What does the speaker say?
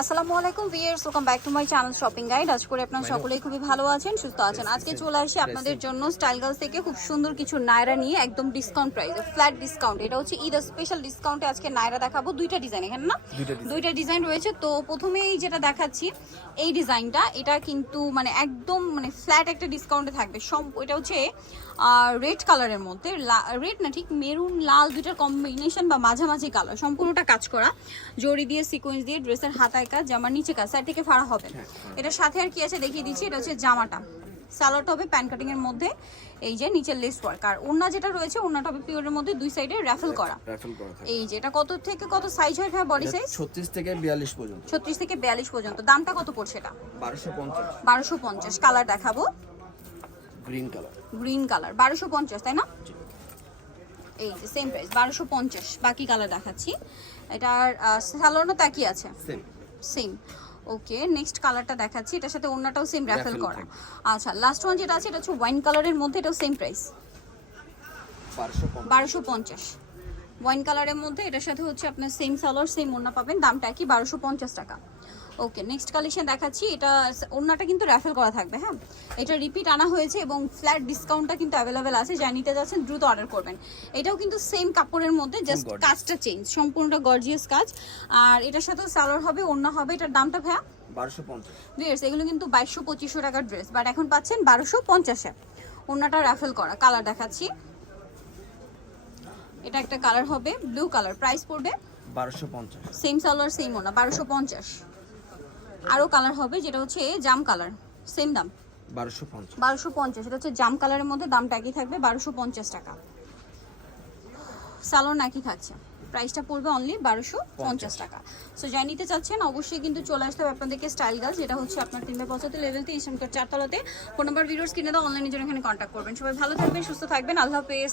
আসসালামু আলাইকুম viewers welcome back to my channel shopping guide আজ করে আপনারা সকলেই খুবই ভালো আছেন সুস্থ আছেন। আজকে চলে আসি আপনাদের জন্য স্টাইল গার্লস থেকে খুব সুন্দর কিছু নায়রা নিয়ে একদম ডিসকাউন্ট প্রাইসে ফ্ল্যাট ডিসকাউন্ট এটা হচ্ছে ঈদ স্পেশাল ডিসকাউন্টে আজকে নায়রা দেখাবো দুইটা ডিজাইন এখানে না? দুইটা ডিজাইন রয়েছে। তো প্রথমেই যেটা দেখাচ্ছি এই ডিজাইনটা এটা কিন্তু মানে একদম মানে ফ্ল্যাট একটা ডিসকাউন্টে থাকবে। সব এটা হচ্ছে রেড কালারের মধ্যে। রেড না ঠিক মেরুন লাল দুইটার কম্বিনেশন বা মাঝামাঝি কালার সম্পূর্ণটা কাজ করা। জড়ি দিয়ে সিকোয়েন্স দিয়ে ড্রেসের হাতায় কাজ জামার নিচে কাজ সাইড থেকে ফাড়া হবে। এটার সাথে আর কি আছে দেখিয়ে দিচ্ছি এটা হচ্ছে জামাটা। সালোয়ারটা হবে প্যান কাটিং এর মধ্যে এই যে নিচের লেস ওয়ার্ক আর ওন্না যেটা রয়েছে ওন্নাটা হবে পিওরের মধ্যে দুই সাইডে র্যাফেল করা। এই যে এটা কত থেকে কত সাইজ হয় ভাই বডি সাইজ ছত্রিশ থেকে বিয়াল্লিশ পর্যন্ত। ছত্রিশ থেকে বিয়াল্লিশ পর্যন্ত। দামটা কত পড়ছে এটা? বারোশো পঞ্চাশ। বারোশো পঞ্চাশ। কালার দেখাবো। গ্রিন কালার গ্রিন কালার বারোশো পঞ্চাশ তাই না? এই যে সেম প্রাইস বারোশো পঞ্চাশ। বাকি কালার দেখাচ্ছি। এটার সালোয়ারও তাকি আছে? সেম সেম ওকে নেক্সট কালারটা দেখাচ্ছি। এটার সাথে অন্যটাও সেম র্যাফেল করা। আচ্ছা লাস্ট ওয়ান যেটা আছে এটা হচ্ছে ওয়াইন কালারের মধ্যে এটাও সেম প্রাইস বারোশো পঞ্চাশ। বারোশো পঞ্চাশ। ওয়াইন কালারের মধ্যে এটার সাথে হচ্ছে আপনার সেম সালোয়ার সেম ওড়না পাবেন। দামটা কি বারোশো পঞ্চাশ টাকা। ওকে নেক্সট কালেকশন দেখাচ্ছি। এটা ওড়নাটা কিন্তু র্যাফেল করা থাকবে হ্যাঁ? এটা রিপিট আনা হয়েছে এবং ফ্ল্যাট ডিসকাউন্টটা কিন্তু অ্যাভেলেবেল আছে। যা নিতে যাচ্ছেন দ্রুত অর্ডার করবেন। এটাও কিন্তু সেম কাপড়ের মধ্যে জাস্ট কাজটা চেঞ্জ সম্পূর্ণটা গর্জিয়াস কাজ। আর এটার সাথেও সালোয়ার হবে ওড়না হবে। এটার দামটা ভাইয়া? বারোশো পঞ্চাশ। এগুলো কিন্তু বাইশশো পঁচিশশো টাকার ড্রেস বাট এখন পাচ্ছেন বারোশো পঞ্চাশে। ওনাটা রাফেল করা কালার দেখাচ্ছি। এটা একটা কালার হবে ব্লু কালার। প্রাইস পড়বে? বারোশো পঞ্চাশ। সেম সালোয়ার সেম ওনা বারোশো পঞ্চাশ। আরও কালার হবে যেটা হচ্ছে জাম কালার সেম দাম। বারোশো পঞ্চাশ। বারোশো পঞ্চাশ এটা হচ্ছে জাম কালারের মধ্যে দামটা একই থাকবে বারোশো পঞ্চাশ টাকা। সালোয়ার একই থাকছে। প্রাইসটা পড়বে অনলি বারোশো পঞ্চাশ টাকা। সো যাই নিতে চাচ্ছেন অবশ্যই কিন্তু চলে আসতে হবে আপনাদেরকে স্টাইল গাছ যেটা হচ্ছে আপনার তিনটা পঁচাত্তর লেভেলতে ইসলামকার চারতলাতে। ফোন নাম্বার ভিডিওস কিনে দাও জন্য এখানে কন্ট্যাক্ট করবেন। সবাই ভালো থাকবেন সুস্থ থাকবেন। আল্লাহ হাফেজ।